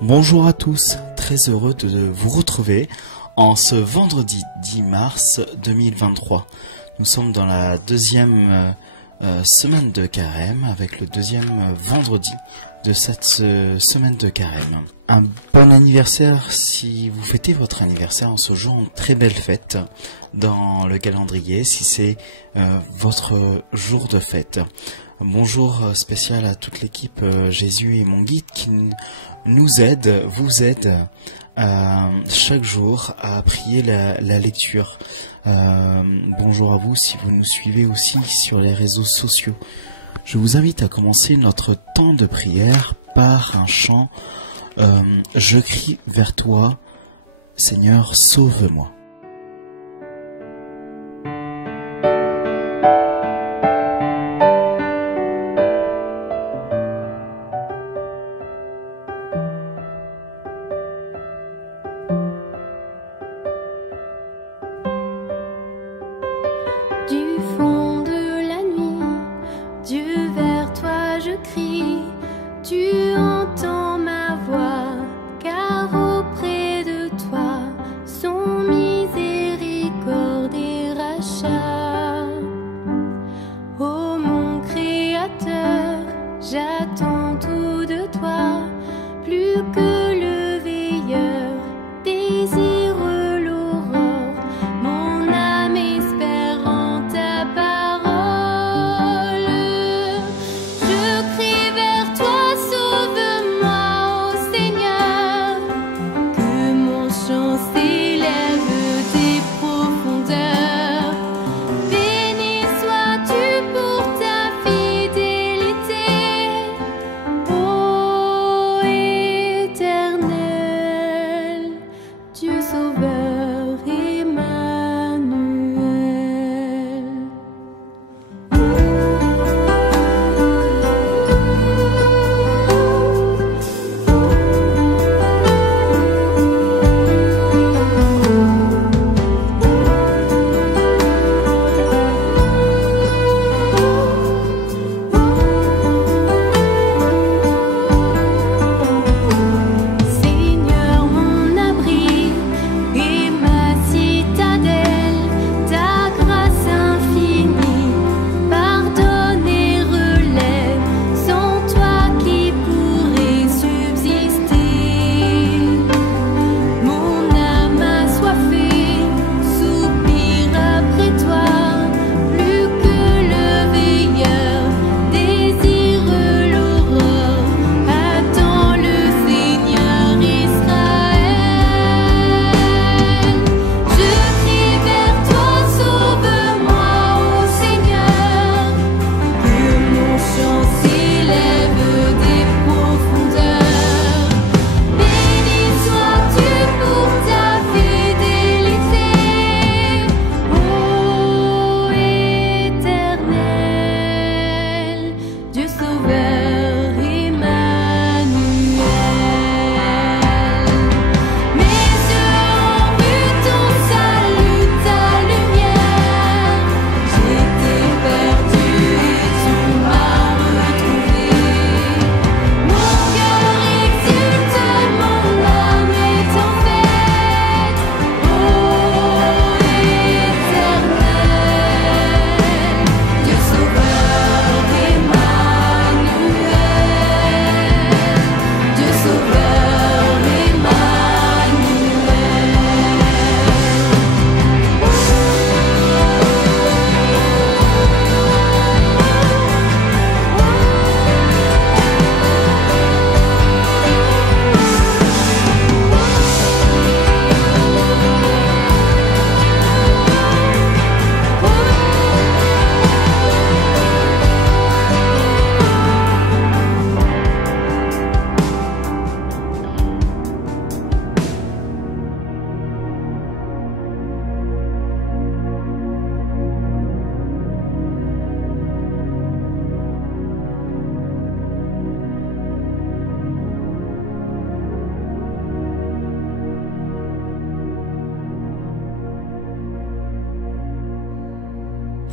Bonjour à tous, très heureux de vous retrouver en ce vendredi 10 mars 2023. Nous sommes dans la deuxième semaine de carême, avec le deuxième vendredi de cette semaine de carême. Un bon anniversaire si vous fêtez votre anniversaire en ce jour, une très belle fête dans le calendrier, si c'est votre jour de fête. Bonjour spécial à toute l'équipe Jésus et mon guide qui nous aide, vous aide chaque jour à prier la lecture. Bonjour à vous si vous nous suivez aussi sur les réseaux sociaux. Je vous invite à commencer notre temps de prière par un chant « Je crie vers toi, Seigneur, sauve-moi ». Du fond de la nuit, Dieu vers toi je crie, tu entends ma voix, car auprès de toi sont miséricorde et rachat. Ô mon Créateur, j'attends tout de toi, plus que le veilleur désire l'aurore, mon âme espère en ta parole. Je crie vers toi, sauve-moi, ô Seigneur, que mon chant s'élève des profondeurs. Béni sois-tu pour ta fidélité, ô Éternel, Dieu sauveur Emmanuel.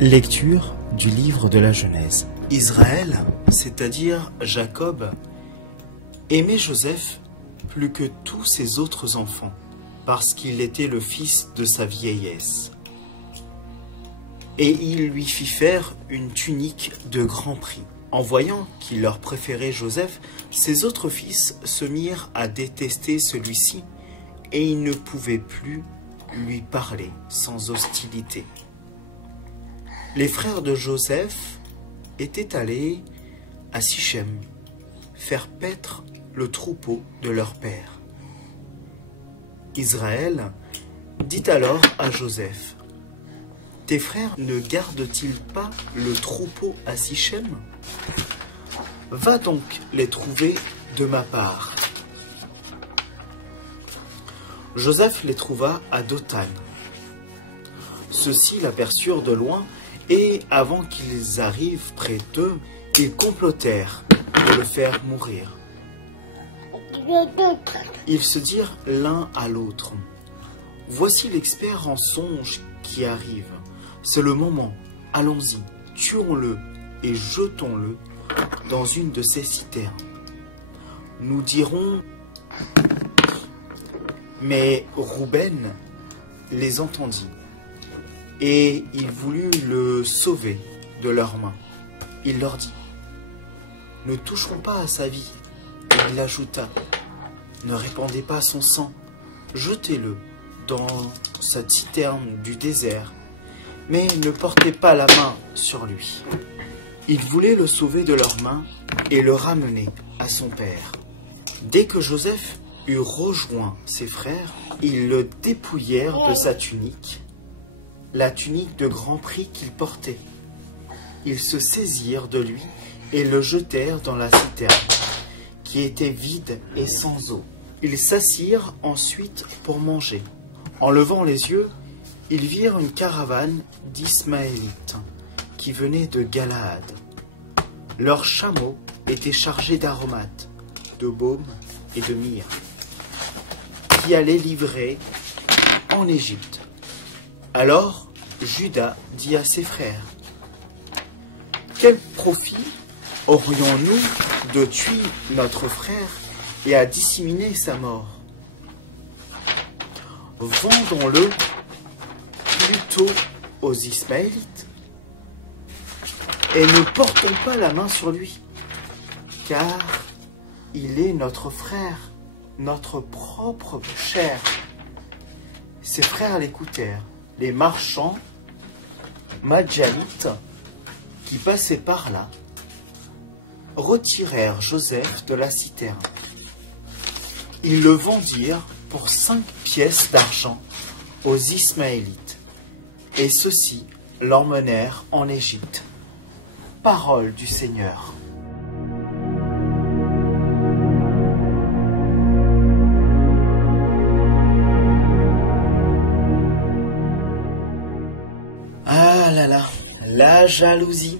Lecture du livre de la Genèse. Israël, c'est-à-dire Jacob, aimait Joseph plus que tous ses autres enfants, parce qu'il était le fils de sa vieillesse. Et il lui fit faire une tunique de grand prix. En voyant qu'il leur préférait Joseph, ses autres fils se mirent à détester celui-ci, et ils ne pouvaient plus lui parler sans hostilité. Les frères de Joseph étaient allés à Sichem faire paître le troupeau de leur père. Israël dit alors à Joseph: « Tes frères ne gardent-ils pas le troupeau à Sichem? Va donc les trouver de ma part. » Joseph les trouva à Dothan. Ceux-ci l'aperçurent de loin, et avant qu'ils arrivent près d'eux, ils complotèrent de le faire mourir. Ils se dirent l'un à l'autre: « Voici l'expert en songes qui arrive. C'est le moment. Allons-y, tuons-le et jetons-le dans une de ces citernes. Nous dirons... » Mais Rouben les entendit, et il voulut le sauver de leurs mains. Il leur dit: « Ne toucherons pas à sa vie. » Et il ajouta: « Ne répandez pas son sang, jetez-le dans cette citerne du désert, mais ne portez pas la main sur lui. » Ils voulaient le sauver de leurs mains et le ramener à son père. Dès que Joseph eut rejoint ses frères, ils le dépouillèrent de sa tunique, la tunique de grand prix qu'il portait. Ils se saisirent de lui et le jetèrent dans la citerne, qui était vide et sans eau. Ils s'assirent ensuite pour manger. En levant les yeux, ils virent une caravane d'Ismaélites qui venait de Galaad. Leurs chameaux étaient chargés d'aromates, de baume et de myrrhe, qui allaient livrer en Égypte. Alors Juda dit à ses frères: « Quel profit aurions-nous de tuer notre frère et à disséminer sa mort? Vendons-le plutôt aux Ismaélites et ne portons pas la main sur lui, car il est notre frère, notre propre chair. » Ses frères l'écoutèrent. Les marchands madjanites qui passaient par là retirèrent Joseph de la citerne. Ils le vendirent pour 5 pièces d'argent aux Ismaélites, et ceux-ci l'emmenèrent en Égypte. Parole du Seigneur. Ah là là, la jalousie.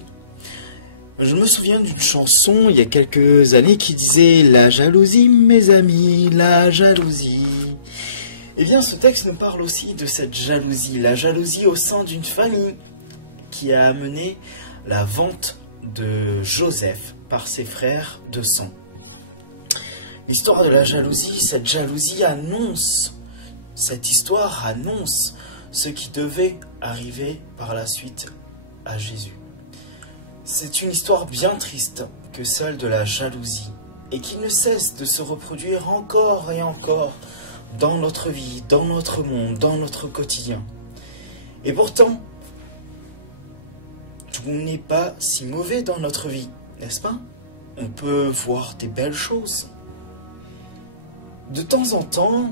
Je me souviens d'une chanson il y a quelques années qui disait « La jalousie, mes amis, la jalousie ». Eh bien, ce texte nous parle aussi de cette jalousie, la jalousie au sein d'une famille qui a amené la vente de Joseph par ses frères de sang. L'histoire de la jalousie, cette jalousie annonce, cette histoire annonce ce qui devait arriver par la suite à Jésus. C'est une histoire bien triste que celle de la jalousie, et qui ne cesse de se reproduire encore et encore dans notre vie, dans notre monde, dans notre quotidien. Et pourtant, tout n'est pas si mauvais dans notre vie, n'est-ce pas? On peut voir des belles choses. De temps en temps,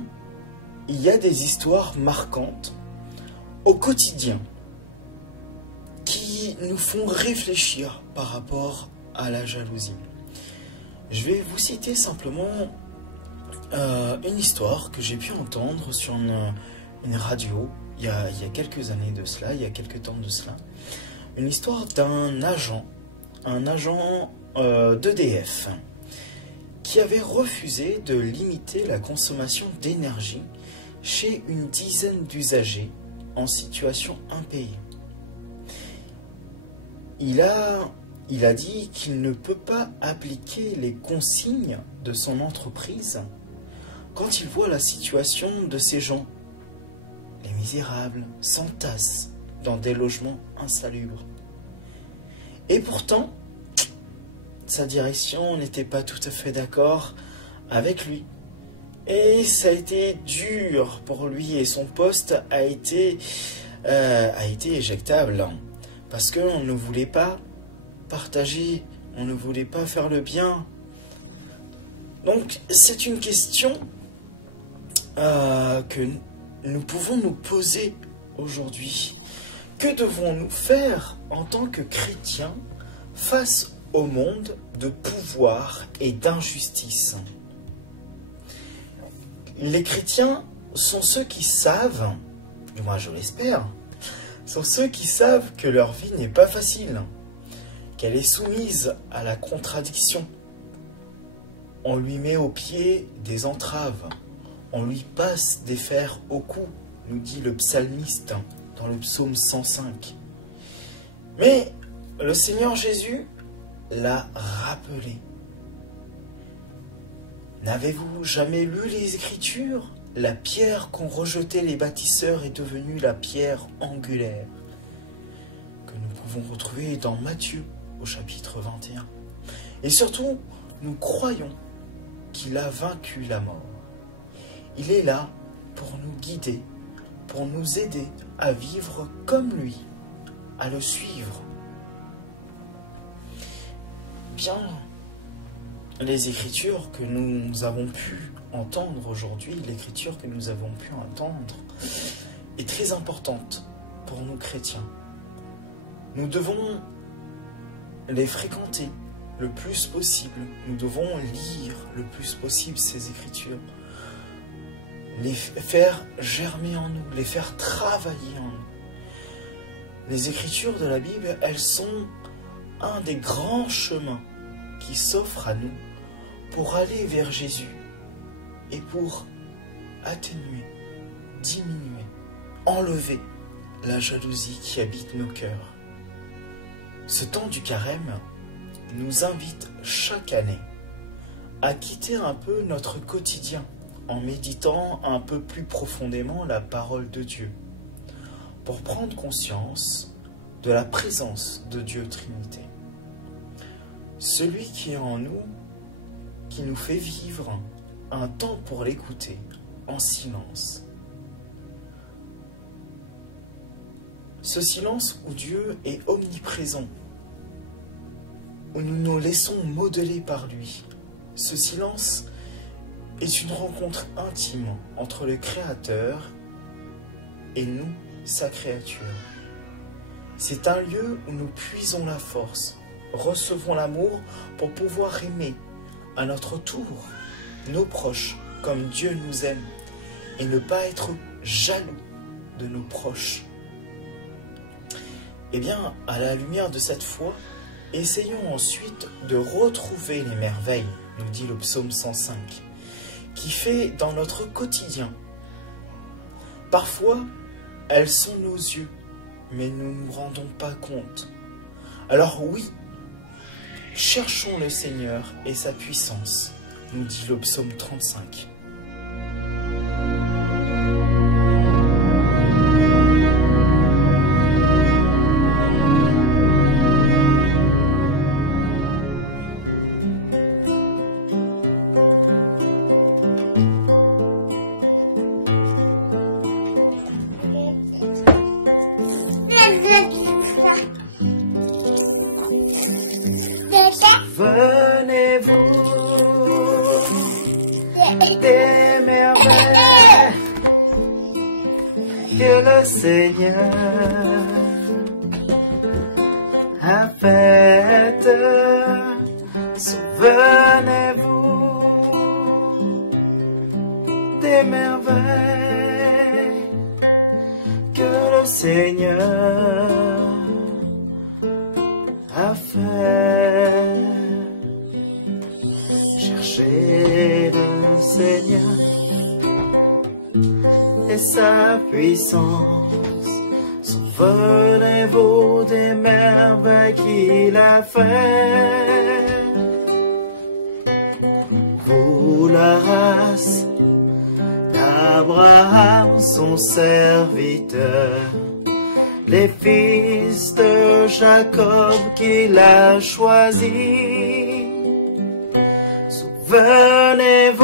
il y a des histoires marquantes au quotidien qui nous font réfléchir par rapport à la jalousie. Je vais vous citer simplement une histoire que j'ai pu entendre sur une radio il y a quelques années de cela, il y a quelques temps de cela. Une histoire d'un agent, d'EDF, qui avait refusé de limiter la consommation d'énergie chez une dizaine d'usagers en situation impayée. il a dit qu'il ne peut pas appliquer les consignes de son entreprise quand il voit la situation de ces gens, les misérables, s'entassent dans des logements insalubres. Et pourtant, sa direction n'était pas tout à fait d'accord avec lui. Et ça a été dur pour lui et son poste a été éjectable. Parce qu'on ne voulait pas partager, on ne voulait pas faire le bien. Donc c'est une question que nous pouvons nous poser aujourd'hui. Que devons-nous faire en tant que chrétiens face au monde de pouvoir et d'injustice? Les chrétiens sont ceux qui savent, du moins je l'espère, sont ceux qui savent que leur vie n'est pas facile, qu'elle est soumise à la contradiction. On lui met au pied des entraves, on lui passe des fers au cou, nous dit le psalmiste dans le psaume 105. Mais le Seigneur Jésus l'a rappelé. N'avez-vous jamais lu les Écritures? La pierre qu'ont rejetée les bâtisseurs est devenue la pierre angulaire, que nous pouvons retrouver dans Matthieu au chapitre 21. Et surtout, nous croyons qu'il a vaincu la mort. Il est là pour nous guider, pour nous aider à vivre comme lui, à le suivre. Bien, les Écritures que nous avons pu entendre aujourd'hui, l'écriture que nous avons pu entendre, est très importante pour nous chrétiens. Nous devons les fréquenter le plus possible. Nous devons lire le plus possible ces Écritures. Les faire germer en nous, les faire travailler en nous. Les Écritures de la Bible, elles sont un des grands chemins qui s'offrent à nous pour aller vers Jésus et pour atténuer, diminuer, enlever la jalousie qui habite nos cœurs. Ce temps du carême nous invite chaque année à quitter un peu notre quotidien en méditant un peu plus profondément la parole de Dieu pour prendre conscience de la présence de Dieu Trinité. Celui qui est en nous, qui nous fait vivre un temps pour l'écouter en silence. Ce silence où Dieu est omniprésent, où nous nous laissons modeler par lui. Ce silence est une rencontre intime entre le Créateur et nous, sa créature. C'est un lieu où nous puisons la force, recevons l'amour pour pouvoir aimer à notre tour nos proches comme Dieu nous aime et ne pas être jaloux de nos proches. Eh bien, à la lumière de cette foi, essayons ensuite de retrouver les merveilles, nous dit le psaume 105, qui fait dans notre quotidien. Parfois, elles sont nos yeux, mais nous ne nous rendons pas compte. Alors oui, cherchons le Seigneur et sa puissance, nous dit le psaume 35. Venez-vous des merveilles que le Seigneur a faites. Souvenez-vous des merveilles que le Seigneur a fait. Cherchez le Seigneur et sa puissance. Souvenez-vous des merveilles qu'il qu'il a fait. Vous, la race d'Abraham, son serviteur, les fils de Jacob qu'il a choisis, souvenez-vous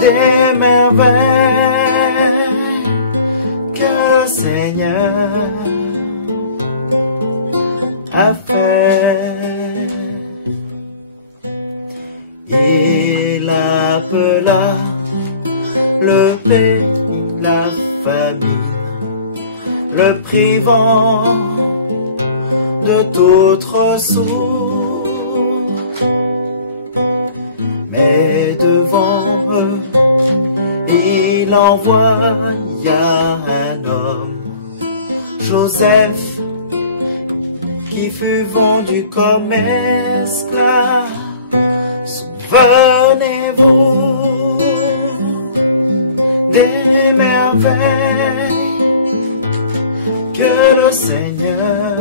des merveilles que le Seigneur a fait. Il appela le pays, la famine, le privant de toute ressource. Mais devant eux, il envoya un homme, Joseph, qui fut vendu comme esclave. Souvenez-vous des merveilles que le Seigneur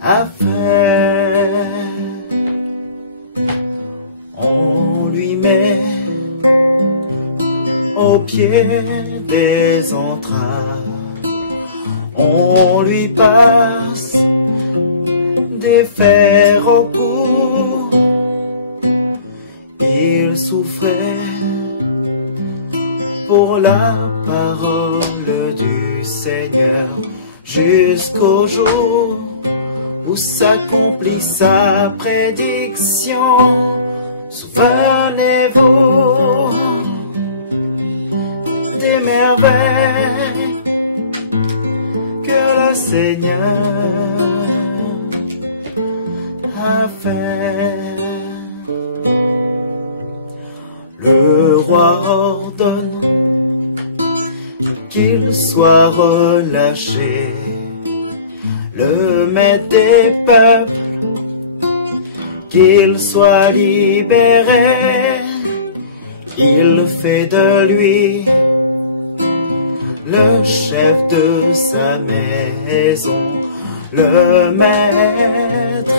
a fait. On lui met au pied des entrailles, on lui passe des fers au cou. Il souffrait pour la parole du Seigneur jusqu'au jour où s'accomplit sa prédiction. Souvenez-vous des merveilles que le Seigneur a fait. Le roi ordonne qu'il soit relâché, le maître des peuples qu'il soit libéré. Il fait de lui le chef de sa maison, le maître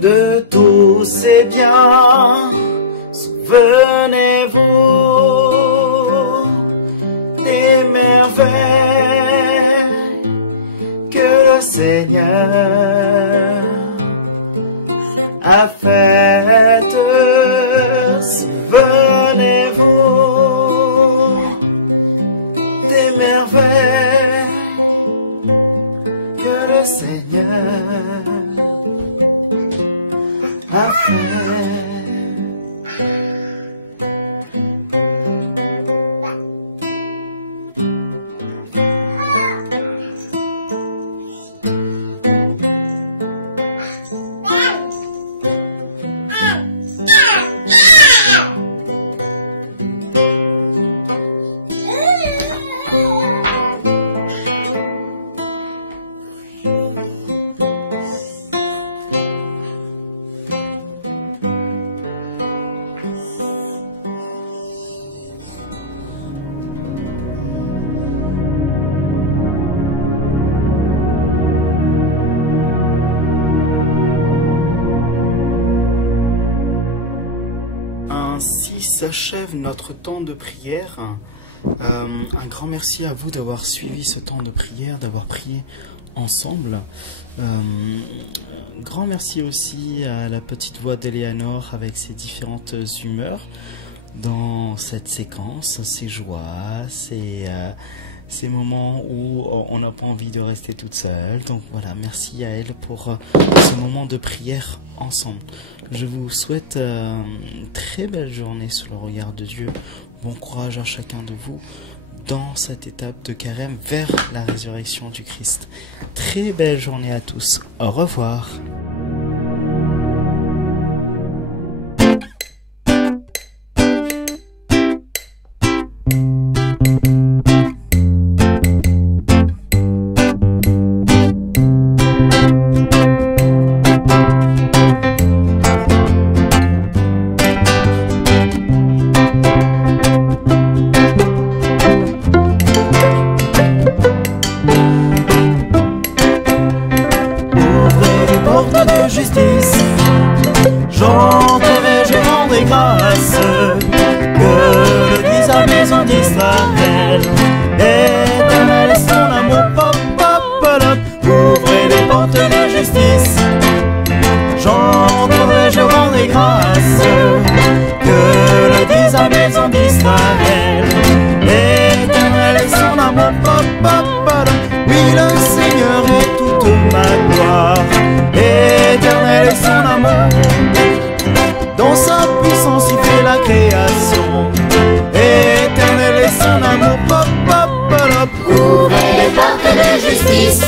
de tous ses biens. Souvenez-vous des merveilles que le Seigneur a faites. Souvenez-vous des merveilles que le Seigneur a fait. S'achève notre temps de prière. Un grand merci à vous d'avoir suivi ce temps de prière, d'avoir prié ensemble. Grand merci aussi à la petite voix d'Eleanor avec ses différentes humeurs dans cette séquence, ses joies, ces moments où on n'a pas envie de rester toute seule. Donc voilà, merci à elle pour ce moment de prière ensemble. Je vous souhaite une très belle journée sous le regard de Dieu. Bon courage à chacun de vous dans cette étape de carême vers la résurrection du Christ. Très belle journée à tous. Au revoir. maison d'Israël. Éternel est son amour, pop, pop, pop, ouvrez les portes de justice. J'entrerai, je rendrai grâce, que le dise la maison d'Israël. Éternel est son amour, pop, pop, pop, oui, le Seigneur est toute ma gloire. Éternel est son amour, dans sa puissance il fait la création. Éternel est son amour, pop, pop, pop, ouvrez les portes de justice.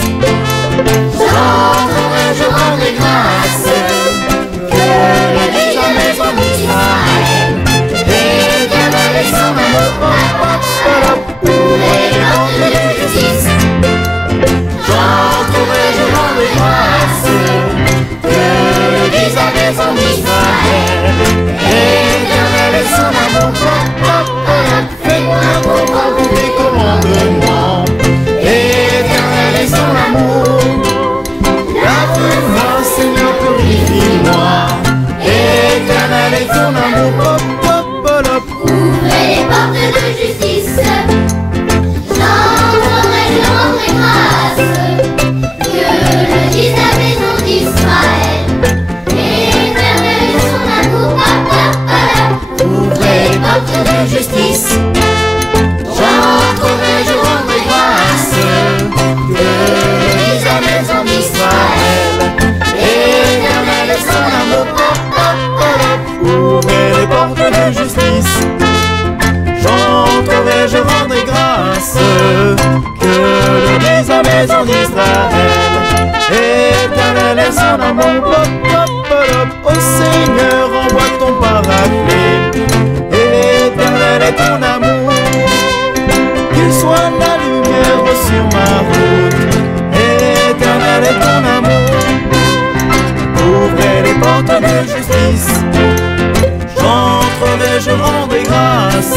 J'entrerai, je rendrai grâce, que le dise la maison d'Israël. Éternel est son amour, pop, pop, pop, ouvrez les portes de justice. J'entrerai, je rendrai grâce, que le dise la maison d'Israël. Éternel est son amour, pop, pop, pop, faites-moi comprendre les commandements. Éternel est son amour, lave-moi Seigneur, purifie-moi. Éternel est ton amour, pop, pop, pop, ouvrez les portes de justice. J'entrerai, je rendrai grâce, que le dise la maison d'Israël. Éternel est son amour, pop, pop, pop, ouvrez les portes de justice. J'entrerai, je rendrai grâce, que le dise la maison d'Israël. Éternel est son amour, pop, pop, pop, ouvrez les portes de justice. J'entrerai, je rendrai grâce, que le dise la maison d'Israël. Éternel est son amour, pop, pop, pop, ô Seigneur, envoie ton paraclet. Éternel est ton amour, qu'il soit la lumière sur ma route. Éternel est ton amour, ouvrez les portes de justice. J'entrerai, je rendrai grâce,